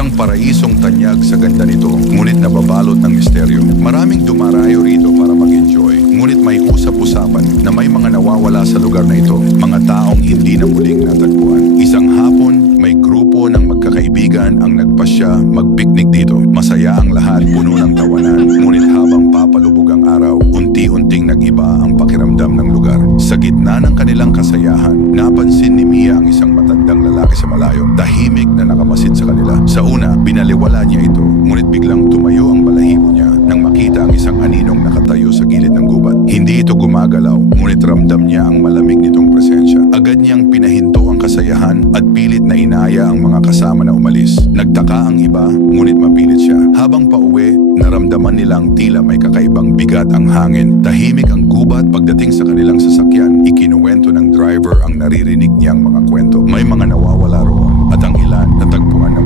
Isang paraisong tanyag sa ganda nito, ngunit nababalot ng misteryo. Maraming dumarayo rito para mag-enjoy, ngunit may usap-usapan na may mga nawawala sa lugar na ito, mga taong hindi na muling natagpuan. Isang hapon, may grupo ng magkakaibigan ang nagpasya mag-picnic dito. Masaya ang lahat, puno ng tawanan, ngunit habang papalubog ang araw, unti-unting nag-iba ang pakiramdam ng lugar. Sa gitna ng kanilang kasayahan, napansin ni Mia ang isang matandang lalaki sa malayo, tahimik na nakamasid sa kanila. Sa una, binaliwala niya ito, ngunit biglang tumayo ang balahibo niya nang makita ang isang aninong nakatayo sa gilid ng gubat. Hindi ito gumagalaw, ngunit ramdam niya ang malamig nitong presensya. Agad niyang pinahinto ang kasayahan at pilit na inaya ang mga kasama na umalis. Nagtaka ang iba, ngunit mapilit siya. Habang pauwi, naramdaman nilang tila may kakaibang bigat ang hangin. Tahimik ang gubat. Pagdating sa kanilang sasakyan, ikinuwento ng driver ang naririnig niyang mga kwento. May mga nawawala roon at ang ilan natagpuan na